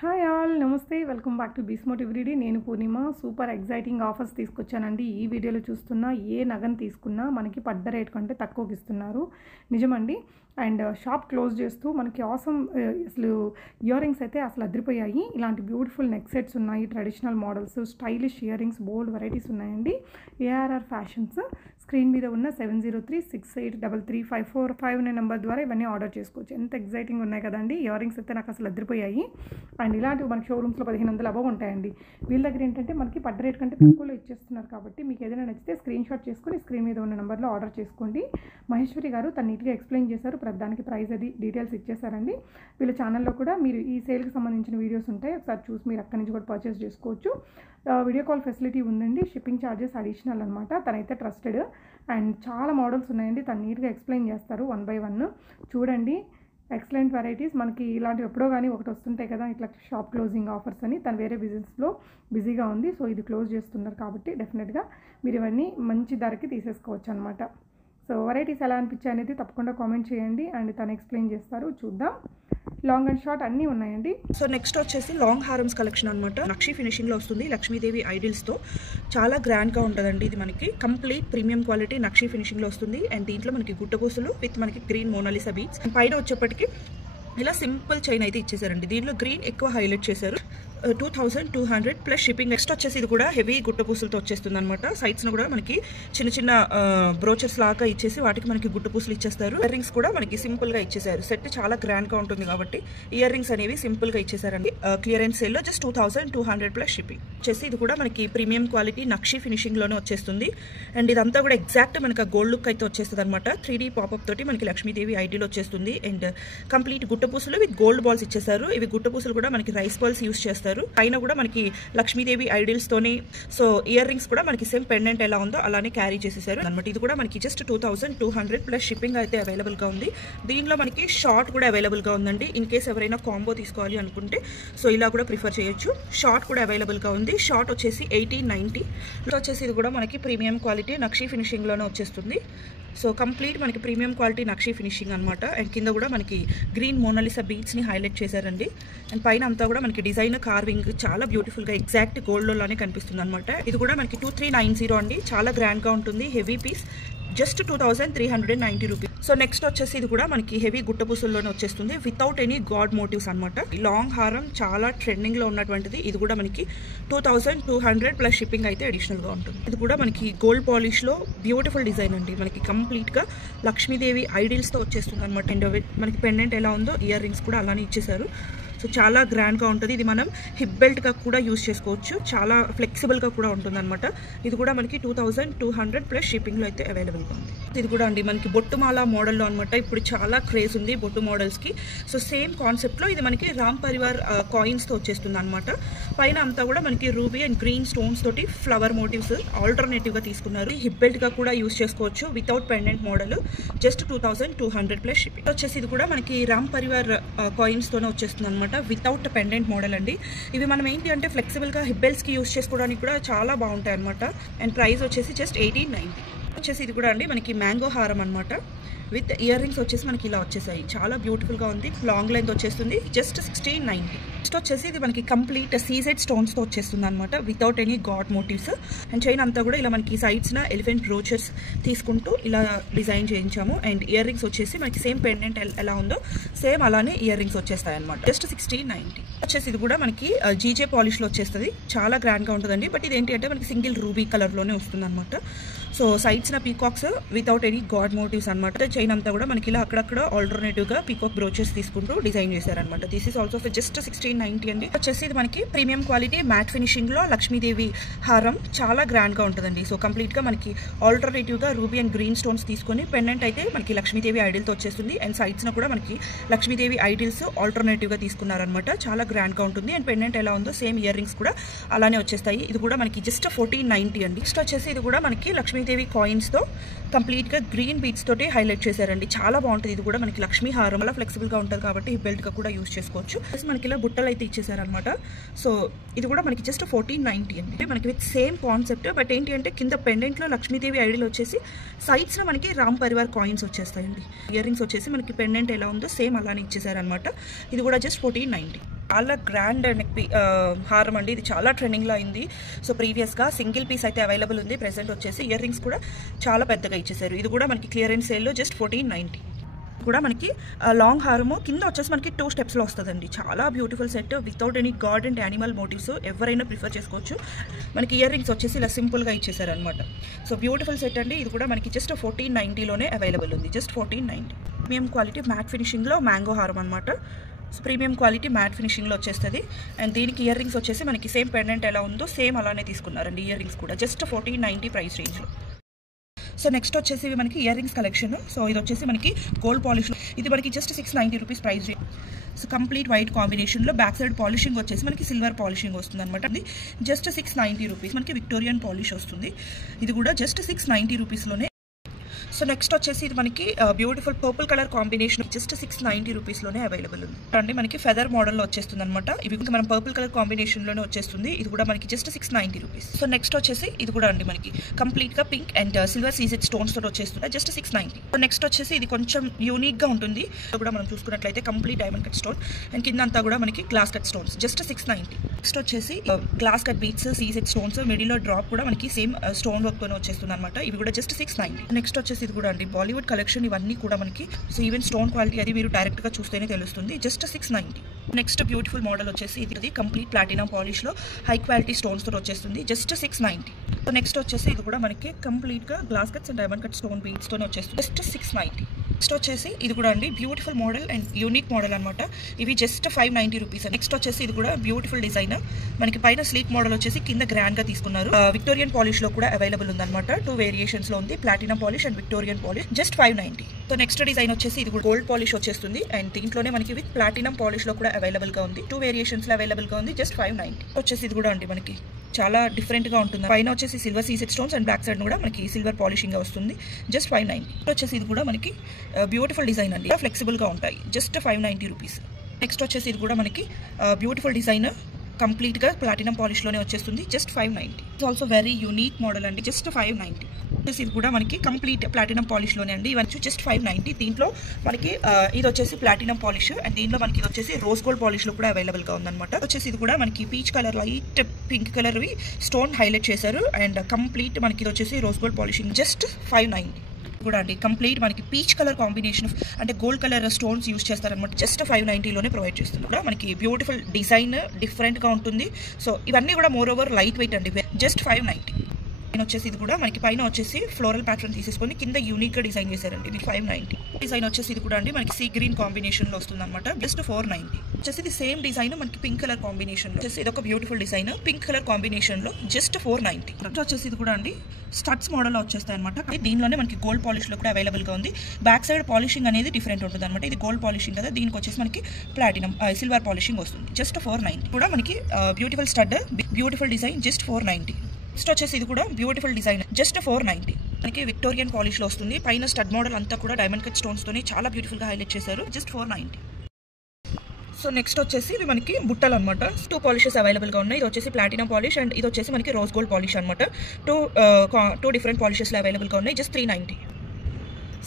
Hi all నమస్తే welcome back to బీస్మోట్ everyday. నేను పూర్ణిమ. Super exciting offers తీసుకొచ్చానండి. ఈ వీడియోలో చూస్తున్న ఏ నగను తీసుకున్నా మనకి పడ్డ రేట్ కంటే తక్కువకి ఇస్తున్నారు. నిజమండి. అండ్ షాప్ క్లోజ్ చేస్తూ మనకి ఆసమ్ అసలు ఇయర్ రింగ్స్ అయితే అసలు అదిరిపోయాయి. ఇలాంటి బ్యూటిఫుల్ నెక్ సెట్స్ ఉన్నాయి, traditional models, stylish ear rings, bold varieties ఉన్నాయండి. ఏఆర్ఆర్ ఫ్యాషన్స్ స్క్రీన్ మీద ఉన్న 7036833545 అనే నెంబర్ ద్వారా ఇవన్నీ ఆర్డర్ చేసుకోవచ్చు. ఎంత ఎగ్జైటింగ్ ఉన్నాయి కదండి. ఇయర్ రింగ్స్ అయితే నాకు అసలు అదిరిపోయాయి. అండ్ ఇలాంటివి మనకి షోరూమ్స్లో 1500 అబవ్ ఉంటాయండి. వీళ్ళ దగ్గర ఏంటంటే మనకి పడ్డ రేట్ కంటే తక్కువలో ఇచ్చేస్తున్నారు. కాబట్టి మీకు ఏదైనా నచ్చితే స్క్రీన్ షాట్ చేసుకుని స్క్రీన్ మీద ఉన్న నెంబర్లో ఆర్డర్ చేసుకోండి. మహేశ్వరి గారు తను నీట్గా ఎక్స్ప్లెయిన్ చేశారు. దానికి ప్రైస్ అది డీటెయిల్స్ ఇచ్చేసారండి. వీళ్ళ ఛానల్లో కూడా మీరు ఈ సేల్కి సంబంధించిన వీడియోస్ ఉంటాయి, ఒకసారి చూసి మీరు అక్కడి నుంచి కూడా పర్చేస్ చేసుకోవచ్చు. వీడియో కాల్ ఫెసిలిటీ ఉందండి. షిప్పింగ్ ఛార్జెస్ అడిషనల్ అనమాట. తనైతే ట్రస్టెడ్ అండ్ చాలా మోడల్స్ ఉన్నాయండి. తను నీట్గా ఎక్స్ప్లెయిన్ చేస్తారు 1 by 1. చూడండి, ఎక్సలెంట్ వెరైటీస్. మనకి ఇలాంటివి ఎప్పుడో కానీ ఒకటి వస్తుంటాయి కదా, ఇట్లా షాప్ క్లోజింగ్ ఆఫర్స్ అని. తను వేరే బిజినెస్లో బిజీగా ఉంది. సో ఇది క్లోజ్ చేస్తున్నారు కాబట్టి డెఫినెట్గా మీరు ఇవన్నీ మంచి ధరకి తీసేసుకోవచ్చు అనమాట. సో వెరైటీస్ ఎలా అనిపించాయి అనేది తప్పకుండా కామెంట్ చేయండి. అండ్ తను ఎక్స్ప్లెయిన్ చేస్తారు. చూద్దాం. లాంగ్ అండ్ షార్ట్ అన్నీ ఉన్నాయండి. సో నెక్స్ట్ వచ్చేసి లాంగ్ హారమ్స్ కలెక్షన్ అనమాట. నక్షి ఫినిషింగ్ లో వస్తుంది. లక్ష్మీదేవి ఐడిల్స్ తో చాలా గ్రాండ్ గా ఉంటుందండి. ఇది మనకి కంప్లీట్ ప్రీమియం క్వాలిటీ నక్షి ఫినిషింగ్ లో వస్తుంది. అండ్ దీంట్లో మనకి గుట్టపూసలు విత్ మనకి గ్రీన్ మోనాలిసా బీడ్స్. పైన వచ్చేప్పటికి ఇలా సింపుల్ చైన్ అయితే ఇచ్చేసారండి. దీంట్లో గ్రీన్ ఎక్కువ హైలైట్ చేశారు. 2200 ప్లస్ షిప్పింగ్. నెక్స్ట్ వచ్చేసి ఇది కూడా హెవీ గుట్టపూసలతో వచ్చేస్తుంది అనమాట. సైడ్స్ ను కూడా మనకి చిన్న చిన్న బ్రోచర్స్ లాగా ఇచ్చేసి వాటికి మనకి గుట్టపూసలు ఇచ్చేస్తారు. ఇయర్ రింగ్స్ కూడా మనకి సింపుల్ గా ఇచ్చేసారు. సెట్ చాలా గ్రాండ్ గా ఉంటుంది కాబట్టి ఇయర్ రింగ్స్ అనేవి సింపుల్ గా ఇచ్చేసారండి. క్లియరెన్స్ సేల్ లో జస్ట్ 2200 ప్లస్ షిప్పింగ్. వచ్చేసి ఇది కూడా మనకి ప్రీమియం క్వాలిటీ నక్షి ఫినిషింగ్ లోనే వచ్చేస్తుంది. అండ్ ఇదంతా కూడా ఎగ్జాక్ట్ మనకి గోల్డ్ లుక్ అయితే వచ్చేస్తుంది అనమాట. 3D పాపప్ తోటి మనకి లక్ష్మీదేవి ఐడిల్ వచ్చేస్తుంది. అండ్ కంప్లీట్ గుట్టపూసలు విత్ గోల్డ్ బాల్స్ ఇచ్చేసారు. ఇవి గుట్టపూసలు కూడా మనకి రైస్ బాల్స్ యూస్ చేస్తారు. పైన కూడా మనకి లక్ష్మీదేవి ఐడిల్స్ తోని. సో ఇయర్ రింగ్స్ కూడా మనకి సేమ్ పెండెంట్ ఎలా ఉందో అలానే క్యారీ చేసేసారు అనమాట. ఇది కూడా మనకి జస్ట్ 2200 ప్లస్ షిప్పింగ్ అయితే అవైలబుల్ గా ఉంది. దీనిలో మనకి షార్ట్ కూడా అవైలబుల్ గా ఉందండి. ఇన్ కేస్ ఎవరైనా కాంబో తీసుకోవాలి అనుకుంటే సో ఇలా కూడా ప్రిఫర్ చేయొచ్చు. షార్ట్ కూడా అవైలబుల్ గా ఉంది. షార్ట్ వచ్చేసి 1890. వచ్చేసి ఇది కూడా మనకి ప్రీమియం క్వాలిటీ నక్షి ఫినిషింగ్ లోనే వచ్చేస్తుంది. సో కంప్లీట్ మనకి ప్రీమియం క్వాలిటీ నక్షి ఫినిషింగ్ అనమాట. అండ్ కింద కూడా మనకి గ్రీన్ మోనాలిసా బీడ్స్ ని హైలైట్ చేశారండి. అండ్ పైన అంతా కూడా మనకి డిజైన్ కార్వింగ్ చాలా బ్యూటిఫుల్ గా ఎగ్జాక్ట్ గోల్డ్ లోనే కనిపిస్తుంది అనమాట. ఇది కూడా మనకి 2390 అండి. చాలా గ్రాండ్ గా ఉంటుంది. Heavy piece just 2390 rupees. So next వచ్చేసి ఇది కూడా మనకి హెవీ గుట్టపూసల్లోనే వచ్చేస్తుంది వితౌట్ ఎనీ గాడ్ మోటివ్స్ అనమాట. లాంగ్ హారం చాలా ట్రెండింగ్ లో ఉన్నటువంటిది. ఇది కూడా మనకి 2200 ప్లస్ షిప్పింగ్ అయితే అడిషనల్ గా ఉంటుంది. ఇది కూడా మనకి గోల్డ్ పాలిష్ లో బ్యూటిఫుల్ డిజైన్ అండి. మనకి కంప్లీట్ గా లక్ష్మీదేవి ఐడిల్స్ తో వచ్చేస్తుంది అనమాట. అండ్ మనకి పెండెంట్ ఎలా ఉందో ఇయర్ రింగ్స్ కూడా అలానే ఇచ్చేసారు. సో చాలా గ్రాండ్ గా ఉంటుంది. ఇది మనం హిప్ బెల్ట్ గా కూడా యూస్ చేసుకోవచ్చు. చాలా ఫ్లెక్సిబుల్ గా కూడా ఉంటుంది అనమాట. ఇది కూడా మనకి 2200 ప్లస్ షిప్పింగ్ లో అయితే అవైలబుల్ గా ఉంది. ఇది కూడా అండి మనకి బొట్టుమాల మోడల్లో అనమాట. ఇప్పుడు చాలా క్రేజ్ ఉంది బొట్టు మోడల్స్ కి. సో సేమ్ కాన్సెప్ట్ లో ఇది మనకి రామ్ పరివార్ కాయిన్స్ తో వచ్చేస్తుంది అనమాట. పైన అంతా కూడా మనకి రూబీ అండ్ గ్రీన్ స్టోన్స్ తోటి ఫ్లవర్ మోటివ్స్ ఆల్టర్నేటివ్ గా తీసుకున్నారు. హిప్ బెల్ట్ గా కూడా యూస్ చేసుకోవచ్చు. Without pendant model just 2200 plus shipping. వచ్చేసి ఇది కూడా మనకి రామ్ పరివార్ కాయిన్స్ తోనే వచ్చేస్తుంది అనమాట. వితౌట్ పెండెంట్ మోడల్ అండి. ఇవి మనం ఏంటి అంటే ఫ్లెక్సిబుల్ గా హిబ్బెల్స్ కి యూస్ చేసుకోవడానికి కూడా చాలా బాగుంటాయి అనమాట. అండ్ ప్రైస్ వచ్చేసి జస్ట్ 1890. వచ్చేసి ఇది కూడా అండి మనకి మ్యాంగో హారం అనమాట. విత్ ఇయర్ రింగ్స్ వచ్చేసి మనకి ఇలా వచ్చేసాయి. చాలా బ్యూటిఫుల్ గా ఉంది. లాంగ్ లెంత్ వచ్చేస్తుంది. జస్ట్ 1690. నెక్స్ట్ వచ్చేసి ఇది మనకి కంప్లీట్ సీజెడ్ స్టోన్స్ తో వచ్చేస్తుంది అనమాట. Without any god motifs. And chain అంతా కూడా ఇలా మనకి సైడ్స్ న ఎలిఫెంట్ బ్రోచెస్ తీసుకుంటూ ఇలా డిజైన్ చేయించాము. అండ్ ఇయర్ రింగ్స్ వచ్చేసి మనకి సేమ్ పెండెంట్ ఎలా ఉందో సేమ్ అలానే ఇయర్ రింగ్స్ వచ్చేస్తాయి అనమాట. జస్ట్ 1690. వచ్చేసి ఇది కూడా మనకి జీజే పాలిష్ లో వచ్చేస్తుంది. చాలా గ్రాండ్ గా ఉంటుందండి. బట్ ఇది ఏంటి అంటే మనకి సింగిల్ రూబీ కలర్ లోనే వస్తుంది అనమాట. సో సైడ్స్ న peacocks without any god motifs అనమాట. చైన్ అంతా కూడా మనకి ఇలా అక్కడక్కడ ఆల్టర్నేటివ్ గా పీకాక్ బ్రోచెస్ తీసుకుంటూ డిజైన్ చేశారనమాట. This is also for just 1690 అండి. వచ్చేసి ఇది మనకి ప్రీమియం క్వాలిటీ మ్యాట్ ఫినిషింగ్ లో లక్ష్మీదేవి హారం. చాలా గ్రాండ్ గా ఉంటుందండి. సో కంప్లీట్ గా మనకి ఆల్టర్నేటివ్ గా రూబీ అండ్ గ్రీన్ స్టోన్స్ తీసుకొని పెండెంట్ అయితే మనకి లక్ష్మీదేవి ఐడిల్ తో వచ్చేస్తుంది. అండ్ సైడ్స్ న కూడా మనకి లక్ష్మీదేవి ఐడిల్స్ ఆల్టర్నేటివ్ గా తీసుకున్నారనమాట. చాలా గ్రాండ్ గా ఉంటుంది. అండ్ పెండెంట్ ఎలా ఉందో సేమ్ ఇయర్ రింగ్స్ కూడా అలానే వచ్చేస్తాయి. ఇది కూడా మనకి జస్ట్ 1490 అండి. నెక్స్ట్ వచ్చేసి ఇది కూడా మనకి లక్ష్మీదేవి కాయిన్స్ తో కంప్లీట్ గా గ్రీన్ బీడ్స్ తోటి హైలైట్ చేశారండి. చాలా బాగుంటుంది. ఇది కూడా మనకి లక్ష్మీ హారం అలా ఫ్లెక్సిబుల్ గా ఉంటుంది కాబట్టి హిప్ బెల్ట్ గా కూడా యూస్ చేసుకోవచ్చు. మనకి ఇలా బుట్టలు అయితే ఇచ్చేసారనమాట. సో ఇది కూడా మనకి జస్ట్ 1490 అండి. మనకి విత్ సేమ్ కాన్సెప్ట్. బట్ ఏంటి అంటే కింద పెండెంట్ లో లక్ష్మీదేవి ఐడిల్ వచ్చేసి సైడ్స్ లో మనకి రామ్ పరివార్ కాయిన్స్ వచ్చేస్తాయండి. ఇయర్ రింగ్స్ వచ్చేసి మనకి పెండెంట్ ఎలా ఉందో సేమ్ అలానే ఇచ్చేసారనమాట. ఇది కూడా జస్ట్ 1490. చాలా గ్రాండ్ నెక్ హారం అండి. ఇది చాలా ట్రెండింగ్లో అయింది. సో ప్రీవియస్గా సింగిల్ పీస్ అయితే అవైలబుల్ ఉంది. ప్రెసెంట్ వచ్చేసి ఇయర్ రింగ్స్ కూడా చాలా పెద్దగా ఇచ్చేసారు. ఇది కూడా మనకి క్లియరెన్స్ సేల్లో జస్ట్ 1490 కూడా మనకి లాంగ్ హారము కింద వచ్చేసి మనకి 2 స్టెప్స్లో వస్తుందండి. చాలా beautiful set without any god and animal motifs. ఎవరైనా ప్రిఫర్ చేసుకోవచ్చు. మనకి ఇయర్ రింగ్స్ వచ్చేసి ఇలా సింపుల్గా ఇచ్చేసారు అనమాట. సో బ్యూటిఫుల్ సెట్ అండి. ఇది కూడా మనకి జస్ట్ 1490లోనే అవైలబుల్ ఉంది. జస్ట్ 1490. ప్రీమియం క్వాలిటీ మ్యాట్ ఫినిషింగ్లో మ్యాంగో హారం అనమాట. సో ప్రీమియం క్వాలిటీ మ్యాట్ ఫినిషింగ్లో వచ్చేస్తుంది. అండ్ దీనికి ఇయర్ రింగ్స్ వచ్చేసి మనకి సేమ్ పెండెంట్ ఎలా ఉందో సేమ్ అలానే తీసుకున్నారండి. ఇయర్ రింగ్స్ కూడా జస్ట్ 1490 ప్రైస్ రేంజ్లో. సో నెక్స్ట్ వచ్చేసి మనకి ఇయర్ రింగ్స్ కలెక్షన్. సో ఇది వచ్చేసి మనకి గోల్డ్ పాలిష్. ఇది మనకి just 690 rupees price range. So complete white కాంబినేషన్లో బ్యాక్ సైడ్ పాలిషింగ్ వచ్చేసి మనకి సిల్వర్ పాలిషింగ్ వస్తుంది అనమాట. అది జస్ట్ 690 రూపీస్. మనకి విక్టోరియన్ పాలిష్ వస్తుంది. ఇది కూడా జస్ట్ 690 రూపీస్లోనే. సో నెక్స్ట్ వచ్చేసి ఇది మనకి beautiful purple colour combination just 690 రూపీస్లోనే అవైలబుల్ ఉంది అండి. మనకి ఫెదర్ మోడల్లో వచ్చేస్తుంది అనమాట. ఇవి మనం పర్పుల్ కలర్ కాంబినేషన్లోనే వచ్చేస్తుంది. ఇది కూడా మనకి జస్ట్ 690 రూపీస్. సో నెక్స్ట్ వచ్చేసి ఇది కూడా అండి మనకి కంప్లీట్గా pink and silver CZ stones తోటి వచ్చేస్తుంది. జస్ట్ 690. సో నెక్స్ట్ వచ్చేసి ఇది కొంచెం యూనిక్గా ఉంటుంది. కూడా మనం చూసుకున్నట్లయితే complete diamond cut stone and కింద అంతా కూడా మనకి glass cut stones just 690. Next వచ్చేసి glass cut beads CZ stones మిడిల్లో డ్రాప్ కూడా మనకి సేమ్ స్టోన్ వర్క్ తోనే వచ్చేస్తుంది అనమాట. ఇవి కూడా జస్ట్ 690. నెక్స్ట్ వచ్చేసి ఇది కూడా అండి బాలీవుడ్ కలెక్షన్. ఇవన్నీ కూడా మనకి సో ఈవెన్ స్టోన్ క్వాలిటీ అది మీరు డైరెక్ట్ గా చూస్తేనే తెలుస్తుంది. జస్ట్ 690. నెక్స్ట్ బ్యూటిఫుల్ మోడల్ వచ్చేసి ఇది కంప్లీట్ ప్లాటినం పాలిష్ లో హై క్వాలిటీ స్టోన్స్ తో వచ్చేస్తుంది. జస్ట్ 690. సో నెక్స్ట్ వచ్చేసి ఇది కూడా మనకి కంప్లీట్ గా glass cuts and diamond cut stone beads తోనే వచ్చేస్తుంది. జస్ట్ 690. నెక్స్ట్ వచ్చేసి ఇది కూడా అండి beautiful model and unique model అనమాట. ఇవి జస్ట్ 590 రూపీస్. నెక్స్ట్ వచ్చేసి ఇది కూడా బ్యూటిఫుల్ డిజైన్. మనకి పైన స్లీక్ మోడల్ వచ్చేసి కింద గ్రాండ్ గా తీసుకున్నారు. విక్టోరియన్ పాలిష్ లో కూడా అవైలబుల్ ఉందన్నమాట. 2 వేరియేషన్స్ లో ఉంది. Platinum polish and Victorian polish just 590. So next design వచ్చేసి ఇది కూడా గోల్డ్ పాలిష్ వచ్చేస్తుంది. అండ్ దీంట్లోనే మనకి విత్ ప్లాటినం పాలిష్ లో కూడా అవైలబుల్ గా ఉంది. 2 వేరియేషన్స్ లో అవైలబుల్ గా ఉంది. జస్ట్ 590. వచ్చేసి ఇది కూడా అండి మనకి చాలా డిఫరెంట్ గా ఉంటుంది. పైన వచ్చేసి silver CZ stones and back side కూడా మనకి సిల్వర్ పాలిషింగ్ గా వస్తుంది. జస్ట్ 590. వచ్చేసి ఇది కూడా మనకి బ్యూటిఫుల్ డిజైన్ అండి. ఫ్లెక్సిబుల్ గా ఉంటాయి. Just 590 rupees. నెక్స్ట్ వచ్చేసి ఇది కూడా మనకి బ్యూటిఫుల్ డిజైన్ కంప్లీట్ గా ప్లాటినం పాలిష్ లోనే వచ్చేస్తుంది. Just 590. It's also very unique model అండి. జస్ట్ 590. ఇది కూడా మనకి కంప్లీట్ ప్లాటినం పాలిష్ లోనే అండి. ఇవన్నీ జస్ట్ 590. దీంట్లో మనకి ఇది వచ్చేసి ప్లాటినం పాలిష్ అండ్ దీంట్లో మనకి ఇది వచ్చేసి రోజ్ గోల్డ్ పాలిష్ లో కూడా అవైలబుల్ గా ఉందన్నమాట. వచ్చేసి ఇది కూడా మనకి peach colour light pink colour stone highlight చేశారు. అండ్ కంప్లీట్ మనకి ఇది వచ్చేసి రోజ్ గోల్డ్ పాలిషింగ్ జస్ట్ 590 కూడా అండి. కంప్లీట్ మనకి పీచ్ కలర్ కాంబినేషన్ అంటే గోల్డ్ కలర్ స్టోన్స్ యూస్ చేస్తారనమాట. జస్ట్ 590లోనే ప్రొవైడ్ చేస్తున్నారు. కూడా మనకి బ్యూటిఫుల్ డిజైన్ డిఫరెంట్ గా ఉంటుంది. సో ఇవన్నీ కూడా మోర్ ఓవర్ లైట్ వెయిట్ అండి. జస్ట్ 590. వచ్చేసి ఇది కూడా మనకి పైన వచ్చేసి ఫ్లోరల్ ప్యాటర్న్ తీసేసుకొని కింద యూనిక్ గా డిజైన్ చేశారండి. ఇది 590. డిజైన్ వచ్చేసి ఇది కూడా అండి మనకి సీ గ్రీన్ కాంబినేషన్ లో వస్తుంది అనమాట. జస్ట్ 490. వచ్చేసి ఇది సేమ్ డిజైన్ మనకి పింక్ కలర్ కాంబినేషన్ లో వచ్చేసి ఇది ఒక beautiful design pink colour combination లో జస్ట్ 490. వచ్చేసి ఇది కూడా అండి స్టడ్స్ మోడల్ లో వచ్చేస్తాయి అనమాట. దీనిలోనే మనకి గోల్డ్ పాలిష్ లో కూడా అవైలబుల్ గా ఉంది. బ్యాక్ సైడ్ పాలిషింగ్ అనేది డిఫరెంట్ ఉంటుంది అనమాట. ఇది గోల్డ్ పాలిషింగ్ కదా. దీనికి వచ్చేసి మనకి ప్లాటినం సిల్వర్ పాలిషింగ్ వస్తుంది. జస్ట్ 490. కూడా మనకి beautiful stud beautiful design just 490. Next వచ్చేసి ఇది కూడా బ్యూటిఫుల్ డిజైన్ జస్ట్ 490. మనకి విక్టోరియన్ పాలిష్ లో వస్తుంది. పైన స్టడ్ మోడల్ అంతా కూడా డైమండ్ కట్ స్టోన్స్ తోని చాలా బ్యూటిఫుల్ గా హైలైట్ చేశారు. జస్ట్ 490. సో నెక్స్ట్ వచ్చేసి ఇవి మనకి బుట్టలు అనమాట. 2 పాలిషెస్ అవైలబుల్ గా ఉన్నాయి. ఇది వచ్చేసి ప్లాటినం పాలిష్ అండ్ ఇది వచ్చేసి మనకి రోజ్ గోల్డ్ పాలిష్ అనమాట. 2 డిఫరెంట్ పాలిషెస్ లో అవైలబుల్ గా ఉన్నాయి. జస్ట్ 390.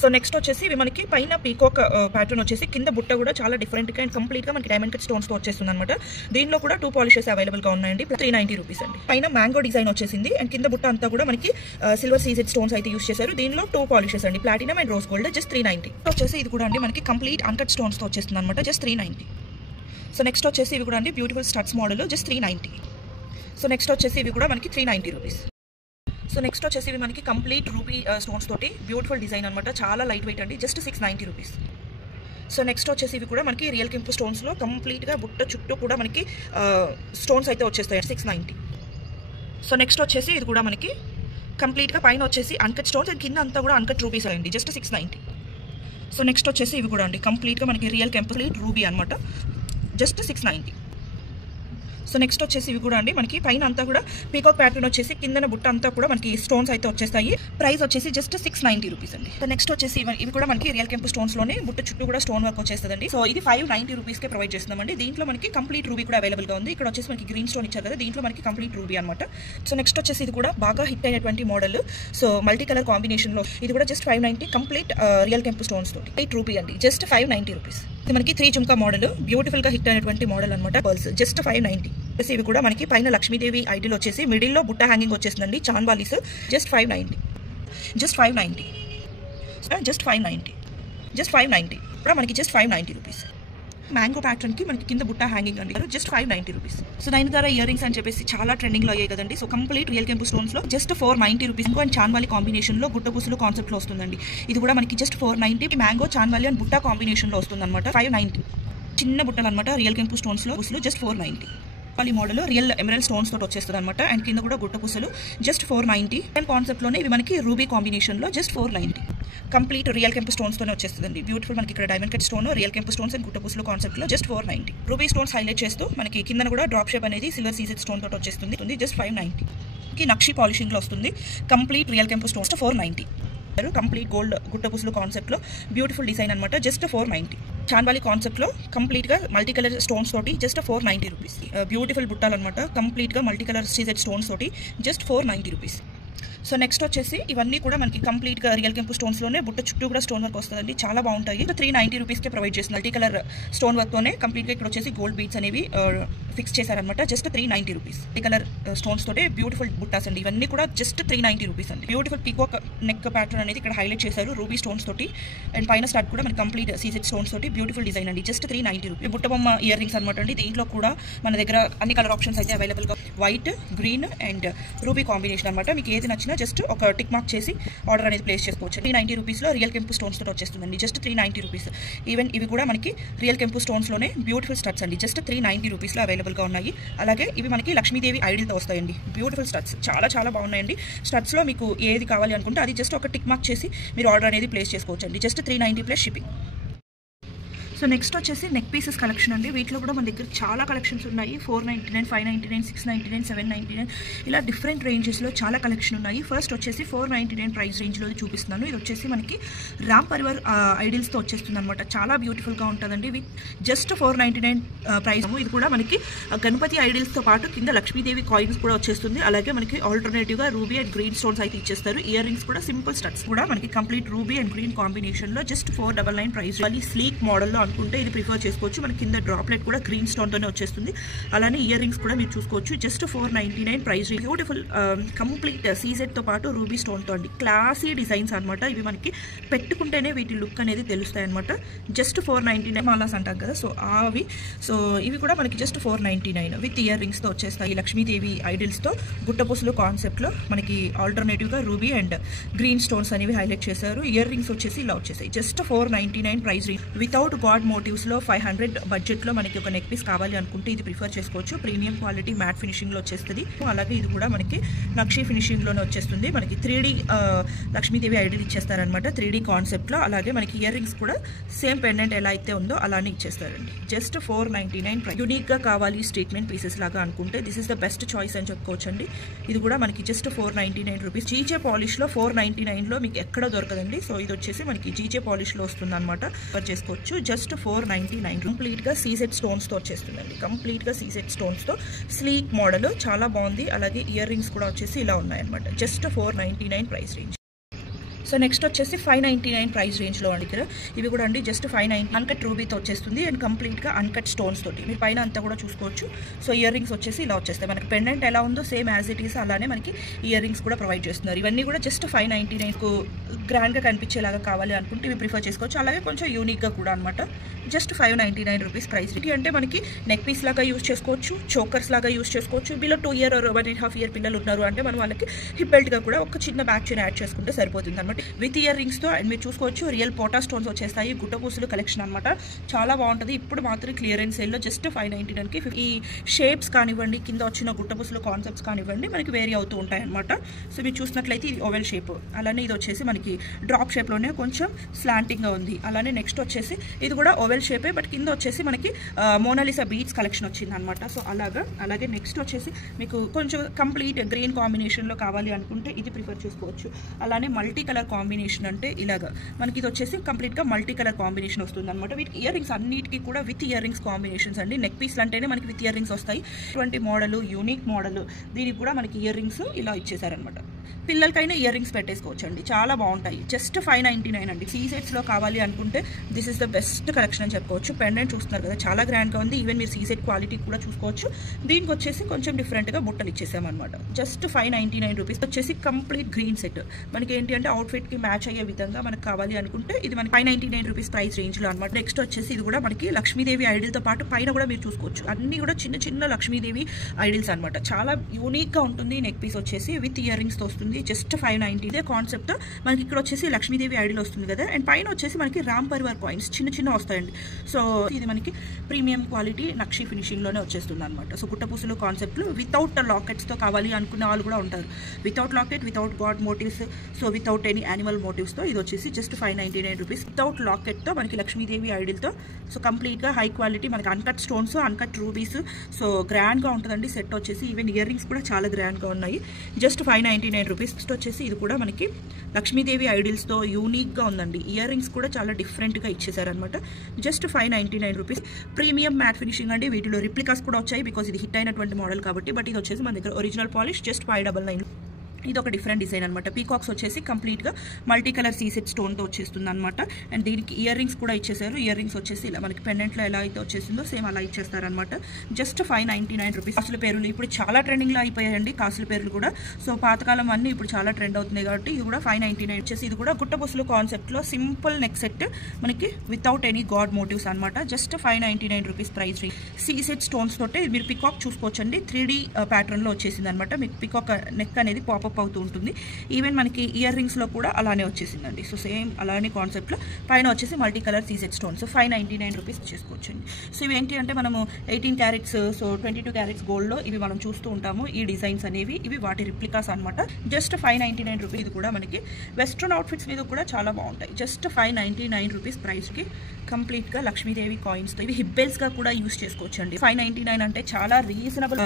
సో నెక్స్ట్ వచ్చేసి ఇవి మనకి పైన పీకాక్ ప్యాటర్న్ వచ్చేసి కింద బుట్ట కూడా చాలా డిఫరెంట్ గా అండ్ కంప్లీట్ గా మనకి డైమండ్ కట్ స్టోన్స్ తో వచ్చేస్తుంది అనమాట. దీనిలో కూడా 2 పాలిషెస్ అవైలబుల్ గా ఉన్నాయండి. 390 రూపీస్ అండి. పైన మ్యాంగో డిజైన్ వచ్చేసింది అండ్ కింద బుట్ట అంతా కూడా మనకి సిల్వర్ సీజెడ్ స్టోన్స్ అయితే యూస్ చేశారు. దీనిలో 2 పాలిషెస్ అండి. Platinum and rose gold just 390. వచ్చేసి ఇది కూడా అండి మనకి కంప్లీట్ అన్కట్ స్టోన్స్ తో వచ్చేస్తుంది అనమాట. జస్ట్ 390. సో నెక్స్ట్ వచ్చేసి ఇవి కూడా అండి beautiful studs model just 390. So next వచ్చేసి ఇవి కూడా మనకి 390 రూపీస్. సో నెక్స్ట్ వచ్చేసి ఇవి మనకి కంప్లీట్ రూబీ స్టోన్స్ తోటి బ్యూటిఫుల్ డిజైన్ అనమాట. చాలా లైట్ వెయిట్ అండి. Just 690 rupees. సో నెక్స్ట్ వచ్చేసి ఇవి కూడా మనకి రియల్ కెంపు స్టోన్స్ లో కంప్లీట్ గా బుట్ట చుట్టూ కూడా మనకి స్టోన్స్ అయితే వచ్చేస్తాయి. 690. సో నెక్స్ట్ వచ్చేసి ఇది కూడా మనకి కంప్లీట్ గా పైన వచ్చేసి అన్కట్ స్టోన్స్ అండ్ కింద అంతా కూడా అన్కట్ రూబీస్ అండి. జస్ట్ 690. సో నెక్స్ట్ వచ్చేసి ఇవి కూడా అండి కంప్లీట్ గా మనకి రియల్ కెంపు రూబీ అనమాట. జస్ట్ 690. సో నెక్స్ట్ వచ్చేసి ఇవి కూడా అండి మనకి పైన అంతా కూడా పీకాక్ ప్యాటర్న్ వచ్చేసి కిందన బుట్ట అంతా కూడా మనకి స్టోన్స్ అయితే వచ్చేస్తాయి. ప్రైస్ వచ్చేసి జస్ట్ 690 రూపీస్ అండి. సో నెక్స్ట్ వచ్చేసి ఇవి కూడా మనకి రియల్ కెంపు స్టోన్స్ లోనే బుట్ట చుట్టూ కూడా స్టోన్ వర్క్ వచ్చేస్తుందండి. సో ఇది 590 రూపీస్ కే ప్రొవైడ్ చేస్తున్నామండి. దీంట్లో మనకి కంప్లీట్ రూబీ కూడా అవైలబుల్ గా ఉంది. ఇక్కడ వచ్చేసి మనకి గ్రీన్ స్టోన్ ఇచ్చారు కదా. దీంట్లో మనకి కంప్లీట్ రూబీ అనమాట. సో నెక్స్ట్ వచ్చేసి ఇది కూడా బాగా హిట్ అయినటువంటి model. So multi colour combination లో ఇది కూడా జస్ట్ 590 కంప్లీట్ రియల్ కెంపు స్టోన్స్ తోటి 8 రూపీ అండి. Just 590 rupees. ఇది మనకి 3 జుంకా మోడల్, బ్యూటిఫుల్ గా హిట్ అయినటువంటి మోడల్ అనమాట. Pearls just 590. ఇవి కూడా మనకి పైన లక్ష్మీదేవి ఐడిల్ వచ్చేసి మిడిల్ లో బుట్ట హ్యాంగింగ్ వచ్చేసిందండి. Chandbalis just 590. Just 590. Just 590. Just 590 కూడా మనకి జస్ట్ 590 రూపీస్. మ్యాంగో ప్యాటర్న్ కి మనకి కింద బుట్ట హ్యాంగింగ్ అండి, just 590 rupees. So Nayanthara ear rings అని చెప్పేసి చాలా ట్రెండింగ్ లో అయ్యాయి కదండి. సో కంప్లీట్ రియల్ కెంపు స్టోన్స్ లో జస్ట్ 490 రూపీస్. అండ్ చాన్వాలి కాంబినేషన్ లో గుట్టపూసలు కాన్సెప్ట్ లో వస్తుందండి. ఇది కూడా మనకి జస్ట్ 490. మ్యాంగో చాన్వాలి అండ్ బుట్ట కాంబినేషన్ లో వస్తుంది అనమాట. 590 చిన్న బుట్టలు అనమాట. రియల్ కెంపు స్టోన్స్ లో జస్ట్ 490. ఈ మోడల్ రియల్ ఎమరల్డ్ స్టోన్స్ తోటి వచ్చేస్తుంది అనమాట. అండ్ కింద కూడా గుట్టపూసలు జస్ట్ 490. అండ్ కాన్సెప్ట్ లోనే ఇవి మనకి రూబీ కాంబినేషన్ లో జస్ట్ 490. కంప్లీట్ రియల్ కెంపు స్టోన్స్ తోనే వచ్చేస్తుందండి. బ్యూటిఫుల్ మనకి ఇక్కడ డైమండ్ కట్ స్టోన్, రియల్ కెంపు స్టోన్స్ అండ్ గుట్టపూసలు కాన్సెప్ట్ లో జస్ట్ 490. రూబీ స్టోన్స్ హైలైట్ చేస్తూ మనకి కింద కూడా డ్రాప్ షేప్ అనేది సిల్వర్ సీజెడ్ స్టోన్ తోటి వచ్చేస్తుంది. జస్ట్ 590 కి నక్షి పాలిషింగ్ లో వస్తుంది. కంప్లీట్ రియల్ కెంపు స్టోన్స్ 490. కంప్లీట్ గోల్డ్ గుట్టపూసలు కాన్సెప్ట్ లో బ్యూటిఫుల్ డిజైన్ అనమాట. జస్ట్ 490. చాన్వాలి కాన్సెప్ట్ లో కంప్లీట్ గా మల్టీ కలర్ స్టోన్స్ తోటి జస్ట్ 490 రూపీస్. బ్యూటిఫుల్ బుట్టాలు అనమాట. కంప్లీట్ గా మల్టీ కలర్ సీజెడ్ స్టోన్స్ తోటి జస్ట్ 490 రూపీస్. సో నెక్స్ట్ వచ్చేసి ఇవన్నీ కూడా మనకి కంప్లీట్ గా రియల్ కెంపు స్టోన్స్ లోనే బుట్ట చుట్టూ కూడా స్టోన్ వర్క్ వస్తుందండి. చాలా బాగుంటాయి. 390 రూపీస్ కే ప్రొవైడ్ చేస్తుంది. మల్టీ కలర్ స్టోన్ వర్క్ తోనే కంప్లీట్ గా ఇక్కడ వచ్చేసి గోల్డ్ బీడ్స్ అనేవి ఫిక్స్ చేశారనమాట. Just 390 rupees. Multi colour stones తోటే బ్యూటిఫుల్ బుట్టాస్ అండి. ఇవన్నీ కూడా జస్ట్ 390 రూపీస్ అండి. బ్యూటిఫుల్ పీకాక్ నెక్ ప్యాటర్న్ అనేది ఇక్కడ హైలైట్ చేశారు రూబీ స్టోన్స్ తోటి. అండ్ పైన స్టార్ట్ కూడా మనకి కంప్లీట్ సీజెడ్ స్టోన్స్ తోటి బ్యూటిఫుల్ డిజైన్ అండి. Just 390 rupees. బుట్ట బొమ్మ ఇయర్ రింగ్స్ అనమాట అండి. దీంట్లో కూడా మన దగ్గర అన్ని కలర్ ఆప్షన్స్ అయితే అవైలబుల్ గా white, green and ruby combination అనమాట. మీకు ఏది నచ్చినా జస్ట్ ఒక టిక్ మార్క్ చేసి ఆర్డర్ అనేది ప్లేస్ చేసుకోవచ్చు. 390 రూపీస్ లో రియల్ కెంపు స్టోన్స్ తోటి వచ్చేస్తుందండి. Just 390 rupees. ఈవెన్ ఇవి కూడా మనకి రియల్ కెంపు స్టోన్స్ లోనే బ్యూటిఫుల్ స్టడ్స్ అండి. జస్ట్ 390 రూపీస్ లో అవైలబుల్ గా ఉన్నాయి. అలాగే ఇవి మనకి లక్ష్మీదేవి ఐడిల్ తో వస్తాయండి. బ్యూటిఫుల్ స్టడ్స్ చాలా చాలా బాగున్నాయండి. స్టడ్స్ లో మీకు ఏది కావాలి అనుకుంటే అది జస్ట్ ఒక టిక్ మార్క్ చేసి మీరు ఆర్డర్ అనేది ప్లేస్ చేసుకోవచ్చు అండి. Just 390 plus shipping. So next వచ్చేసి నెక్ పీసెస్ కలెక్షన్ అండి. వీటిలో కూడా మన దగ్గర చాలా కలెక్షన్స్ ఉన్నాయి. 499, 599, 699, 799 ఇలా డిఫరెంట్ రేంజెస్లో చాలా కలెక్షన్ ఉన్నాయి. ఫస్ట్ వచ్చేసి 499 ప్రైస్ రేంజ్లో చూపిస్తున్నాను. ఇది వచ్చేసి మనకి రామ్ పరివార్ ఐడిల్స్తో వచ్చేస్తుంది అనమాట. చాలా బ్యూటిఫుల్గా ఉంటుందండి. With just 499 price. ఇది కూడా మనకి గణపతి ఐడిల్స్తో పాటు కింద లక్ష్మీదేవి కాయిన్స్ కూడా వచ్చేస్తుంది. అలాగే మనకి ఆల్టర్నేటివ్గా రూబీ అండ్ గ్రీన్ స్టోన్స్ అయితే ఇచ్చేస్తారు. ఇయర్ రింగ్స్ కూడా సింపుల్ స్టడ్స్ కూడా మనకి కంప్లీట్ రూబీ అండ్ గ్రీన్ కాంబినేషన్లో జస్ట్ 499 ప్రైస్. మళ్ళీ స్లీక్ మోడల్లో అనుకుంటే ఇది ప్రిఫర్ చేసుకోవచ్చు. మనకి కింద డ్రాప్లెట్ కూడా గ్రీన్ స్టోన్ తోనే వచ్చేస్తుంది. అలానే ఇయర్ రింగ్స్ కూడా మీరు చూసుకోవచ్చు. Just 499 price. Beautiful complete CZ తో పాటు రూబీ స్టోన్ తో అండి. క్లాసీ డిజైన్స్ అనమాట. ఇవి మనకి పెట్టుకుంటేనే వీటి లుక్ అనేది తెలుస్తాయి అనమాట. జస్ట్ 499 మాలాస్ అంటాం కదా, సో అవి. సో ఇవి కూడా మనకి జస్ట్ 499 విత్ ఇయర్ రింగ్స్ తో వచ్చేస్తాయి. లక్ష్మీదేవి ఐడిల్స్ తో గుట్టపూసలు కాన్సెప్ట్ లో మనకి ఆల్టర్నేటివ్ గా రూబీ అండ్ గ్రీన్ స్టోన్స్ అనేవి హైలైట్ చేశారు. ఇయర్ రింగ్స్ వచ్చేసి ఇలా వచ్చేసాయి. Just 499 price. Without god motifs లో 500 బడ్జెట్ లో మనకి ఒక నెక్ పీస్ కావాలి అనుకుంటే ఇది ప్రిఫర్ చేసుకోవచ్చు. ప్రీమియం క్వాలిటీ మ్యాట్ ఫినిషింగ్ లో వచ్చేస్తుంది. అలాగే ఇది కూడా మనకి నక్షి ఫినిషింగ్ లోనే వచ్చేస్తుంది. మనకి 3D Lakshmidevi idol ఇచ్చేస్తారనమాట. 3D concept లో. అలాగే మనకి ఇయర్ రింగ్స్ కూడా సేమ్ పెండెంట్ ఎలా అయితే ఉందో అలానే ఇచ్చేస్తారండి. జస్ట్ 499 యూనిక్ గా కావాలి స్టేట్మెంట్ పీసెస్ లాగా అనుకుంటే this is the best choice అని చెప్పుకోవచ్చు అండి. ఇది కూడా మనకి జస్ట్ 499 రూపీస్. జీజే పాలిష్ లో 499 లో మీకు ఎక్కడ దొరకదండి. సో ఇది వచ్చేసి మనకి జీజే పాలిష్ లో వస్తుంది అనమాట. చేసుకోవచ్చు. జస్ట్ 499 కంప్లీట్ గా సీజెడ్ స్టోన్స్ తో వచ్చేస్తుందండి. కంప్లీట్ గా సీజెడ్ స్టోన్స్ తో స్లీక్ మోడల్ చాలా బాగుంది. అలాగే ఇయర్ రింగ్స్ కూడా వచ్చేసి ఇలా ఉన్నాయన్నమాట. Just 499 price range. So next వచ్చేసి 599 ప్రైస్ రేంజ్లో అండి. ఇక్కడ ఇవి కూడా అండి జస్ట్ 590 అన్కట్ రూబీతో వచ్చేస్తుంది. అండ్ కంప్లీట్గా అన్కట్ స్టోన్స్ తోటి మీరు పైన అంతా కూడా చూసుకోవచ్చు. సో ఇయర్ రింగ్స్ వచ్చేసి ఇలా వచ్చేస్తాయి. మనకి పెండెంట్ ఎలా ఉందో సేమ్ యాజ్ ఇట్ ఈస్ అలానే మనకి ఇయర్ రింగ్స్ కూడా ప్రొవైడ్ చేస్తున్నారు. ఇవన్నీ కూడా జస్ట్ 599 గ్రాండ్గా కనిపించేలాగా కావాలి అనుకుంటే ఇవి ప్రిఫర్ చేసుకోవచ్చు. అలాగే కొంచెం యూనిక్గా కూడా అనమాట. Just 599 rupees price. ఇది అంటే మనకి నెక్ పీస్ లాగా యూస్ చేసుకోవచ్చు, చోకర్స్ లాగా యూస్ చేసుకోవచ్చు. బిలో 2 ఇయర్ ఆర్ 1.5 ఇయర్ పిల్లలు ఉన్నారు అంటే మనం వాళ్ళకి హిప్ బెల్ట్గా కూడా ఒక చిన్న బ్యాక్ చైన్ యాడ్ చేసుకుంటే సరిపోతుంది అనమాట. With ear రింగ్స్తో. అండ్ మీరు చూసుకోవచ్చు రియల్ పోటా స్టోన్స్ వచ్చేస్తాయి. గుట్టపూసలు కలెక్షన్ అనమాట. చాలా బాగుంటుంది. ఇప్పుడు మాత్రం క్లియరెన్స్ సేల్లో జస్ట్ 599కి ఈ షేప్స్ కానివ్వండి, కింద వచ్చిన గుట్టపూసలు కాన్సెప్ట్స్ కానివ్వండి మనకి వేరీ అవుతూ ఉంటాయి అనమాట. సో మీరు చూసినట్లయితే ఇది ఓవెల్ షేప్. అలానే ఇది వచ్చేసి మనకి డ్రాప్ షేప్లోనే కొంచెం స్లాంటింగ్గా ఉంది. అలానే నెక్స్ట్ వచ్చేసి ఇది కూడా ఓవెల్ షేపే బట్ కింద వచ్చేసి మనకి మోనాలిసా బీడ్స్ కలెక్షన్ వచ్చింది అనమాట. సో అలాగే నెక్స్ట్ వచ్చేసి మీకు కొంచెం కంప్లీట్ గ్రీన్ కాంబినేషన్లో కావాలి అనుకుంటే ఇది ప్రిఫర్ చేసుకోవచ్చు. అలానే మల్టీ కలర్ కాంబినేషన్ అంటే ఇలాగా మనకి ఇది వచ్చేసి కంప్లీట్గా మల్టీ కలర్ కాంబినేషన్ వస్తుంది అనమాట. వీటికి ఇయర్ రింగ్స్ అన్నిటికీ కూడా విత్ ఇయర్ రింగ్స్ కాంబినేషన్స్ అండి. నెక్ పీస్లు అంటేనే మనకి విత్ ఇయర్ రింగ్స్ వస్తాయి. ఇటువంటి మోడల్ యూనిక్ మోడల్ దీనికి కూడా మనకి ఇయర్ రింగ్స్ ఇలా ఇచ్చేసారనమాట. పిల్లలకైనా ఇయర్ రింగ్స్ పెట్టేసుకోవచ్చు అండి, చాలా బాగుంటాయి. జస్ట్ 599 అండి. సీ సెట్స్లో కావాలి అనుకుంటే this is the best collection అని చెప్పుకోవచ్చు. పెండెంట్ చూస్తున్నారు కదా, చాలా గ్రాండ్గా ఉంది. ఈవెన్ మీరు సీ సెట్ క్వాలిటీ కూడా చూసుకోవచ్చు. దీనికి వచ్చేసి కొంచెం డిఫరెంట్గా బుట్టలు ఇచ్చేసామన్నమాట. జస్ట్ 599 రూపీస్ వచ్చేసి కంప్లీట్ గ్రీన్ సెట్. మనకి ఏంటి అంటే అవుట్ఫిట్కి మ్యాచ్ అయ్యే విధంగా మనకు కావాలి అనుకుంటే ఇది మనకి 599 రూపీస్ ప్రైస్ రేంజ్లో అనమాట. నెక్స్ట్ వచ్చేసి ఇది కూడా మనకి లక్ష్మీదేవి ఐడిల్తో పాటు పైన కూడా మీరు చూసుకోవచ్చు, అన్ని కూడా చిన్న చిన్న లక్ష్మీదేవి ఐడిల్స్ అనమాట. చాలా యూనిక్గా ఉంటుంది. నెక్ పీస్ వచ్చేసి విత్ ఇయర్ రింగ్స్తో వస్తుంది. జస్ట్ 590. ఇదే కాన్సెప్ట్ మనకి ఇక్కడ వచ్చేసి లక్ష్మీదేవి ఐడిల్ వస్తుంది కదా, అండ్ పైన వచ్చేసి మనకి రామ్ పరివార్ కాయిన్స్ చిన్న చిన్న వస్తాయండి. సో ఇది మనకి ప్రీమియం క్వాలిటీ నక్షి ఫినిషింగ్లోనే వచ్చేస్తుంది అనమాట. సో గుట్టపూసలు కాన్సెప్ట్లో వితౌట్ లాకెట్స్తో కావాలి అనుకునే వాళ్ళు కూడా ఉంటారు. Without locket, without god motifs, so without any animal మోటివ్స్తో ఇది వచ్చేసి జస్ట్ 599 రూపీస్. వితౌట్ లాకెట్తో మనకి లక్ష్మీదేవి ఐడిల్తో. సో కంప్లీట్గా హై క్వాలిటీ మనకి uncut stones, uncut rubies. So గ్రాండ్గా ఉంటుందండి సెట్ వచ్చేసి. ఈవెన్ ఇయర్ రింగ్స్ కూడా చాలా గ్రాండ్గా ఉన్నాయి. Just 599 rupees. నెక్స్ట్ వచ్చేసి ఇది కూడా మనకి లక్ష్మీదేవి ఐడిల్స్తో యూనిక్గా ఉందండి. ఇయర్ రింగ్స్ కూడా చాలా డిఫరెంట్గా ఇచ్చేసారనమాట. Just 599 rupees. Premium matte finishing అండి. వీటిలో రిప్లికాస్ కూడా వచ్చాయి బికాస్ ఇది హిట్ అయినటువంటి మోడల్ కాబట్టి. బట్ ఇది వచ్చేసి మన దగ్గర ఒరిజినల్ పాలిష్. జస్ట్ 599. ఇది ఒక డిఫరెంట్ డిజైన్ అనమాట. పీకాక్స్ వచ్చేసి కంప్లీట్గా మల్టీ కలర్ సీసెట్ స్టోన్తో వచ్చేస్తుంది అనమాట. అండ్ దీనికి ఇయర్ రింగ్స్ కూడా ఇచ్చేసారు. ఇయర్ రింగ్స్ వచ్చేసి ఇలా మనకి పెండెంట్లో ఎలా అయితే వచ్చేసిందో సేమ్ అలా ఇచ్చేస్తారనమాట. Just 599 rupees. కాసుల పేర్లు ఇప్పుడు చాలా ట్రెండింగ్లో అయిపోయాయండి కాసుల పేర్లు కూడా. సో పాతకాలం అన్నీ ఇప్పుడు చాలా ట్రెండ్ అవుతున్నాయి కాబట్టి ఇది కూడా 599 వచ్చేసి. ఇది కూడా గుట్టపూసలు కాన్సెప్ట్లో సింపుల్ నెక్ సెట్ మనకి వితౌట్ ఎనీ గాడ్ మోటివ్స్ అనమాట. Just 599 rupees price. CSAT stones తోటే మీరు పికాక్ చూసుకోవచ్చండి. 3D ప్యాటర్న్లో వచ్చేసింది అనమాట. మీకు పికాక్ నెక్ అనేది పాపప్ అవుతూ ఉంటుంది. ఈవెన్ మనకి ఇయర్ రింగ్స్లో కూడా అలానే వచ్చేసిందండి. సో సేమ్ అలానే కాన్సెప్ట్లో పైన వచ్చేసి multi colour CSAT stones. 599 rupees చేసుకోవచ్చండి. సో ఇవి ఏంటి అంటే మనము 18 క్యారెట్స్, సో 22 క్యారెట్స్ గోల్డ్లో ఇవి మనం చూస్తూ ఉంటాము. ఈ డిజైన్స్ అనేవి ఇవి వాటి రిప్లికాస్ అనమాట. Just 599 rupees. ఇది కూడా మనకి వెస్ట్రన్ అవుట్ఫిట్స్ మీద కూడా చాలా బాగుంటాయి. జస్ట్ 599 రూపీస్ ప్రైస్కి కంప్లీట్గా లక్ష్మీదేవి కాయిన్స్తో. ఇవి హిబ్బెల్స్గా కూడా యూస్ చేసుకోవచ్చండి. 599 అంటే చాలా రీజనబుల్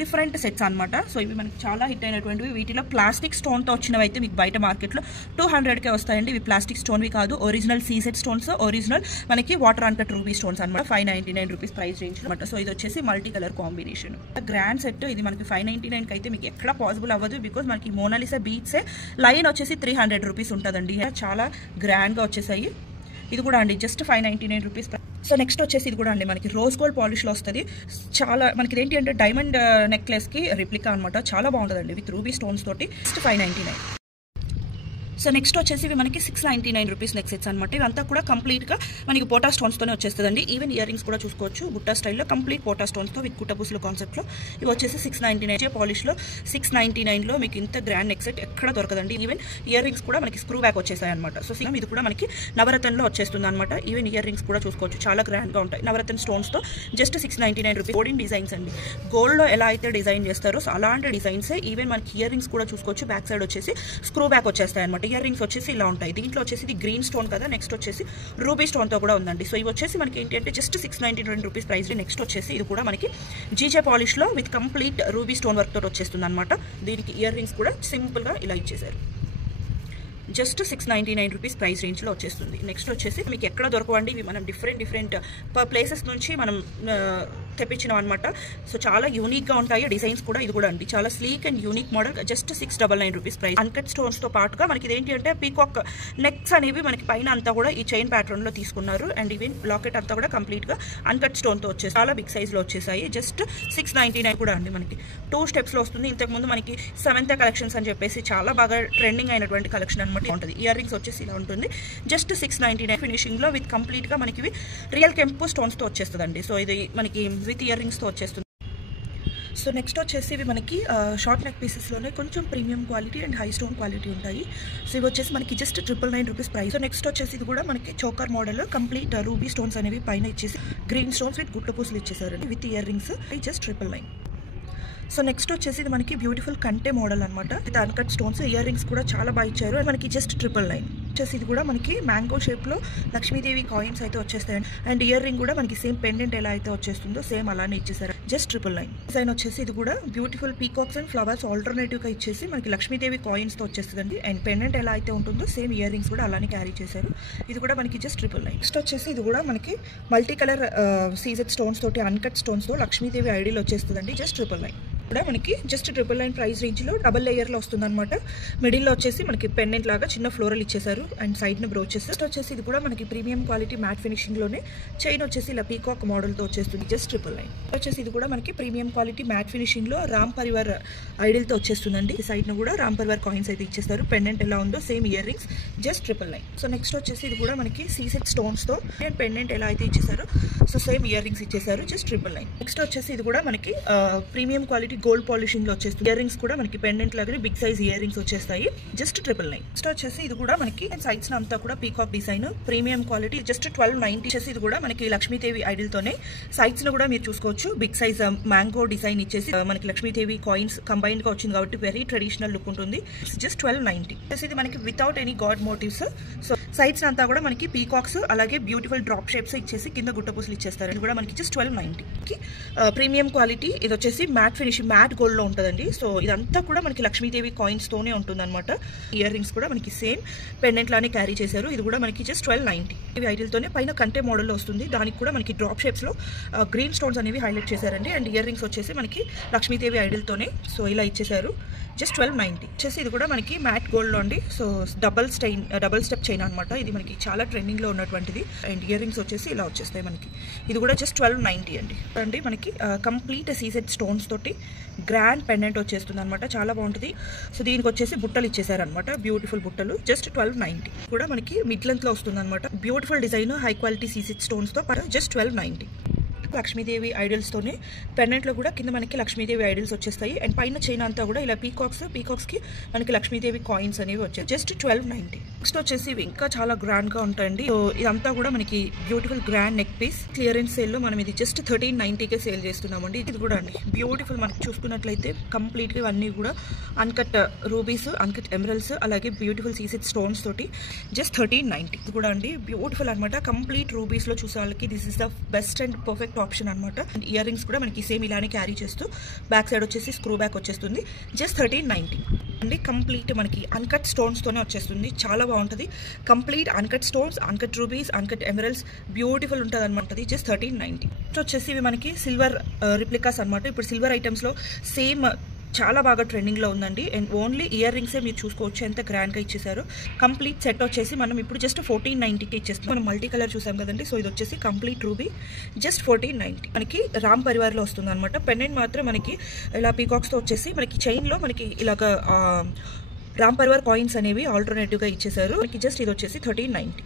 డిఫరెంట్ సెట్స్ అనమాట. సో ఇవి మనకి చాలా హిట్ అయినటువంటివి. వీటిలో ప్లాస్టిక్ స్టోన్తో వచ్చినవి అయితే మీకు బయట మార్కెట్లో 200కే వస్తాయండి. ఇవి ప్లాస్టిక్ స్టోన్వి కాదు, ఒరిజినల్ సీసెట్ స్టోన్స్, ఒరిజినల్ మనకి వాటర్ అన్కట్ రూబీ స్టోన్స్ అనమాట. 599 రూపీస్ ప్రైస్ రేంజ్ అనమాట. సో ఇది వచ్చేసి multi colour combination grand set. ఇది మనకి 599కి అయితే మీకు ఎక్కడ పాసిబుల్ అవ్వదు బికాజ్ మనకి మోనాలిసా బీట్సే లైన్ వచ్చేసి 300 రూపీస్ ఉంటుందండి. చాలా గ్రాండ్గా వచ్చేసాయి. ఇది కూడా అండి జస్ట్ 599 రూపీస్. సో నెక్స్ట్ వచ్చేసి ఇది కూడా అండి మనకి రోజ్ గోల్డ్ పాలిష్లో వస్తుంది. చాలా మనకి ఏంటి అంటే డైమండ్ నెక్లెస్కి రిప్లికా అనమాట. చాలా బాగుంటుందండి విత్ రూబీ స్టోన్స్ తోటి. జస్ట్ 599. సో నెక్స్ట్ వచ్చేసి ఇవి మనకి 699 రూపీస్ నెక్ సెట్స్ అనమాట. ఇదంతా కూడా కంప్లీట్గా మనకి పోటా స్టోన్స్తోనే వచ్చేస్తుందండి. ఈవెన్ ఇయర్ రింగ్స్ కూడా చూసుకోవచ్చు బుట్టా స్టైల్లో కంప్లీట్ పోటా స్టోన్స్తో విత్ కుట్టపూసల కాన్సెప్ట్లో. ఇవి వచ్చేసి 699 పాలిష్లో. 699లో మీకు ఇంత గ్రాండ్ నెక్ సెట్ ఎక్కడ దొరకదండి. ఈవెన్ ఇయర్ రింగ్స్ కూడా మనకి స్క్రూ బ్యాక్ వచ్చేసాయి అనమాట. సో ఇది కూడా మనకి నవరత్నంలో వచ్చేస్తుంది అనమాట. ఈవెన్ ఇయర్ రింగ్స్ కూడా చూసుకోవచ్చు, చాలా గ్రాండ్గా ఉంటాయి నవరత్న స్టోన్స్తో. Just 699 rupees. గోల్డెన్ డిజైన్స్ అండి. గోల్డ్లో ఎలా అయితే డిజైన్ చేస్తారో సో అలాంటి డిజైన్సే. ఈవెన్ మనకి ఇయర్ రింగ్స్ కూడా చూసుకోవచ్చు, బ్యాక్ సైడ్ వచ్చేసి స్క్రూ బ్యాక్ వచ్చేస్తాయి అనమాట. ఇయర్ రింగ్స్ వచ్చేసి ఇలా ఉంటాయి. దీంట్లో వచ్చేసి ఇది గ్రీన్ స్టోన్ కదా, నెక్స్ట్ వచ్చేసి రూబీ స్టోన్తో కూడా ఉందండి. సో ఇవి వచ్చేసి మనకి ఏంటి అంటే జస్ట్ 699 రూపీస్ ప్రైస్. నెక్స్ట్ వచ్చేసి ఇది కూడా మనకి జీజే పాలిష్లో with complete ruby stone work తోటి వచ్చేస్తుంది అనమాట. దీనికి ఇయర్ రింగ్స్ కూడా సింపుల్గా ఇలా ఇచ్చేసారు. జస్ట్ 699 రూపీస్ ప్రైస్ రేంజ్లో వచ్చేస్తుంది. నెక్స్ట్ వచ్చేసి మీకు ఎక్కడ దొరకవండి ఇవి. మనం డిఫరెంట్ ప్లేసెస్ నుంచి మనం తెప్పించినాం అనమాట. సో చాలా యూనిక్గా ఉంటాయి డిజైన్స్ కూడా. ఇది కూడా అండి చాలా sleek and unique model. Just 699 rupees price. Uncut స్టోన్స్తో పాటుగా మనకి ఇదేంటి అంటే పీకాక్ నెక్స్ అనేవి మనకి పైన అంతా కూడా ఈ చైన్ ప్యాటర్న్లో తీసుకున్నారు. అండ్ ఈవెన్ లాకెట్ అంతా కూడా కంప్లీట్గా అన్కట్ స్టోన్తో వచ్చేసి చాలా బిగ్ సైజ్లో వచ్చేసాయి. జస్ట్ 699 కూడా అండి మనకి 2 స్టెప్స్లో వస్తుంది. ఇంతకుముందు మనకి సెవెంత్ కలెక్షన్స్ అని చెప్పేసి చాలా బాగా ట్రెండింగ్ అయినటువంటి కలెక్షన్ అనమాట ఉంటుంది. ఇయర్ రింగ్స్ వచ్చేసి ఇలా ఉంటుంది. జస్ట్ 699 ఫినిషింగ్లో విత్ కంప్లీట్గా మనకి రియల్ కెంపు స్టోన్స్తో వచ్చేస్తుందండి. సో ఇది మనకి విత్ ఇయర్ రింగ్స్తో వచ్చేస్తుంది. సో నెక్స్ట్ వచ్చేసి ఇవి మనకి షార్ట్ నెక్ పీసెస్లోనే కొంచెం premium quality and high stone quality ఉంటాయి. సో ఇవి వచ్చేసి మనకి just 999 rupees price. So next వచ్చేసి ఇది కూడా మనకి choker model complete ruby stones అనేవి పైన ఇచ్చేసి గ్రీన్ స్టోన్స్ విత్ గుట్టపూసలు ఇచ్చేసారండి with ear rings. Just 999. So next వచ్చేసి ఇది మనకి బ్యూటిఫుల్ కంటే మోడల్ అనమాట. With uncut stones. Ear rings కూడా చాలా బాగా ఇచ్చారు. మనకి జస్ట్ 999. వచ్చేసి ఇది కూడా మనకి మ్యాంగో షేప్లో లక్ష్మీదేవి కాయిన్స్ అయితే వచ్చేస్తాయండి. అండ్ ఇయర్ రింగ్ కూడా మనకి సేమ్ పెండెంట్ ఎలా అయితే వచ్చేస్తుందో సేమ్ అలానే ఇచ్చేసారు. జస్ట్ 999. డిజైన్ వచ్చేసి ఇది కూడా బ్యూటిఫుల్ పీకాక్స్ అండ్ ఫ్లవర్స్ ఆల్టర్నేటివ్గా ఇచ్చేసి మనకి లక్ష్మీదేవి కాయిన్స్తో వచ్చేస్తుందండి. అండ్ పెండెంట్ ఎలా అయితే ఉంటుందో సేమ్ ఇయర్ రింగ్స్ కూడా అలానే క్యారీ చేశారు. ఇది కూడా మనకి జస్ట్ 999. నెక్స్ట్ వచ్చేసి ఇది కూడా మనకి మల్టీ కలర్ సీజెడ్ స్టోన్స్ తోటి అన్కట్ స్టోన్స్తో లక్ష్మీదేవి ఐడియల్ వచ్చేస్తుందండి. జస్ట్ 999. కూడా మనకి జస్ట్ 999 ప్రైస్ రేంజ్లో డబల్ లేయర్లో వస్తుంది అనమాట. మిడిల్లో వచ్చేసి మనకి పెండెంట్ లాగా చిన్న ఫ్లోరల్ ఇచ్చేసారు అండ్ సైడ్ని బ్రోచెస్. వచ్చేసి ఇది కూడా మనకి ప్రీమియం క్వాలిటీ మ్యాట్ ఫినిషింగ్లోనే చైన్ వచ్చేసి ఇలా పీకాక్ మోడల్తో వచ్చేస్తుంది జస్ట్ 999. వచ్చేసి ఇది కూడా మనకి ప్రీమియం క్వాలిటీ మ్యాట్ ఫినిషింగ్లో రామ్ పరివార్ ఐడిల్తో వచ్చేస్తుందండి. ఈ సైడ్ను కూడా రామ్ పరివార్ కాయిన్స్ అయితే ఇచ్చేస్తారు. పెండెంట్ ఎలా ఉందో same year rings just 999. So next వచ్చేసి ఇది కూడా మనకి సీసెట్ స్టోన్స్తో అండ్ పెండెంట్ ఎలా అయితే ఇచ్చేసారో సో సేమ్ ఇయర్ రింగ్స్ ఇచ్చేసారు జస్ట్ 999. నెక్స్ట్ వచ్చేసి ఇది కూడా మనకి ప్రీమియం క్వాలిటీ గోల్డ్ పాలిషింగ్ లో వచ్చేస్తుంది. ఇయర్ రింగ్స్ కూడా మనకి పెండెంట్ లాగానే బిగ్ సైజ్ ఇయర్ రింగ్స్ వచ్చేస్తాయి జస్ట్ 999. నెక్స్ట్ వచ్చేసి ఇది కూడా మనకి సైడ్స్ అంతా కూడా peacock design premium quality just 1290. వచ్చేసి ఇది కూడా మనకి లక్ష్మీదేవి ఐడిల్ తోనే సైడ్స్ లో కూడా మీరు చూసుకోవచ్చు బిగ్ సైజ్ మ్యాంగో డిజైన్ ఇచ్చేసి మనకి లక్ష్మీదేవి కాయిన్స్ కంబైన్డ్ గా వచ్చింది కాబట్టి వెరీ ట్రెడిషనల్ లుక్ ఉంటుంది జస్ట్ 1290. ఇది మనకి without any god motifs. So sides అంతా కూడా మనకి పీకాక్స్ అలాగే బ్యూటిఫుల్ డ్రాప్ షేప్స్ ఇచ్చేసి కింద గుట్టపూసలు ఇచ్చేస్తారు. ఇది కూడా మనకి జస్ట్ 1290. ప్రీమియం క్వాలిటీ ఇది వచ్చేసి మ్యాట్ ఫినిషింగ్ మ్యాట్ గోల్డ్ లో ఉంటుందండి. సో ఇదంతా కూడా మనకి లక్ష్మీదేవి కాయిన్స్ తోనే ఉంటుంది అనమాట. ఇయర్ రింగ్స్ కూడా మనకి సేమ్ పెండెంట్ లానే క్యారీ చేశారు. ఇది కూడా మనకి జస్ట్ 1290. ఇవి ఐడిల్ తోనే పైన కంటే మోడల్లో వస్తుంది. దానికి కూడా మనకి డ్రాప్ షేప్స్ లో గ్రీన్ స్టోన్స్ అనేవి హైలైట్ చేశారండి. అండ్ ఇయర్ రింగ్స్ వచ్చేసి మనకి లక్ష్మీదేవి ఐడిల్ తోనే సో ఇలా ఇచ్చేసారు జస్ట్ 1290. వచ్చేసి ఇది కూడా మనకి మ్యాట్ గోల్డ్ లో అండి. సో డబల్ స్టెప్ చైన్ అనమాట. ఇది మనకి చాలా ట్రెండింగ్ లో ఉన్నటువంటిది. అండ్ ఇయర్ రింగ్స్ వచ్చేసి ఇలా వచ్చేస్తాయి మనకి. ఇది కూడా జస్ట్ 1290 అండి. మనకి కంప్లీట్ సీసెట్ స్టోన్స్ తోటి గ్రాండ్ పెండెంట్ వచ్చేస్తుంది అనమాట. చాలా బాగుంటుంది. సో దీనికి వచ్చేసి బుట్టలు ఇచ్చేసారనమాట. బ్యూటిఫుల్ బుట్టలు జస్ట్ 1290. కూడా మనకి మిడ్ లెంత్ లో వస్తుంది అనమాట. Beautiful design high quality CSAT stones తో జస్ట్ 1290. లక్ష్మీదేవి ఐడల్స్ తోనే పెండెంట్ లో కూడా కింద మనకి లక్ష్మీదేవి ఐడల్స్ వచ్చేస్తాయి. అండ్ పైన చైన్ అంతా కూడా ఇలా పీకాక్స్ కి మనకి లక్ష్మీదేవి కాయిన్స్ అనేవి వచ్చాయి జస్ట్ 1290. నెక్స్ట్ వచ్చేసి ఇవి ఇంకా చాలా గ్రాండ్ గా ఉంటాయండి. సో ఇదంతా కూడా మనకి beautiful grand neck piece clearance sale లో మనం ఇది జస్ట్ 1390కే సేల్ చేస్తున్నామండి. ఇది కూడా అండి బ్యూటిఫుల్ మనకి చూసుకున్నట్లయితే కంప్లీట్ గా ఇవన్నీ కూడా అన్కట్ రూబీస్ అన్కట్ ఎమరల్స్ అలాగే బ్యూటిఫుల్ సీసెట్ స్టోన్స్ తోటి జస్ట్ 1390. ఇది కూడా అండి బ్యూటిఫుల్ అనమాట. కంప్లీట్ రూబీస్ లో చూసే వాళ్ళకి this is the best and perfect option అనమాట. అండ్ ఇయర్ రింగ్స్ కూడా మనకి సేమ్ ఇలానే క్యారీ చేస్తూ బ్యాక్ సైడ్ వచ్చేసి స్క్రూ బ్యాక్ వచ్చేస్తుంది జస్ట్ 1390 అండి. కంప్లీట్ మనకి అన్కట్ స్టోన్స్ తోనే వచ్చేస్తుంది. చాలా బాగుంటుంది. Complete uncut stones uncut rubies uncut emeralds beautiful ఉంటుంది అనమాట. జస్ట్ 1390. వచ్చేసి ఇవి మనకి సిల్వర్ రిప్లికాస్ అనమాట. ఇప్పుడు సిల్వర్ ఐటమ్స్ లో సేమ్ చాలా బాగా ట్రెండింగ్ లో ఉందండి. అండ్ ఓన్లీ ఇయర్ రింగ్సే మీరు చూసుకోవచ్చు ఎంత గ్రాండ్ గా ఇచ్చేసారు. కంప్లీట్ సెట్ వచ్చేసి మనం ఇప్పుడు జస్ట్ 1490కి ఇచ్చేస్తాం. మనం మల్టీ కలర్ చూసాం కదండి. సో ఇది వచ్చేసి కంప్లీట్ రూబీ జస్ట్ 1490. మనకి రామ్ పరివార్ లో వస్తుంది అనమాట. పెండెంట్ మాత్రం మనకి ఇలా పీకాక్స్ తో వచ్చేసి మనకి చైన్ లో మనకి ఇలాగ రామ్ పరివార్ కాయిన్స్ అనేవి ఆల్టర్నేటివ్ గా ఇచ్చేసారు. మనకి జస్ట్ ఇది వచ్చేసి 1390.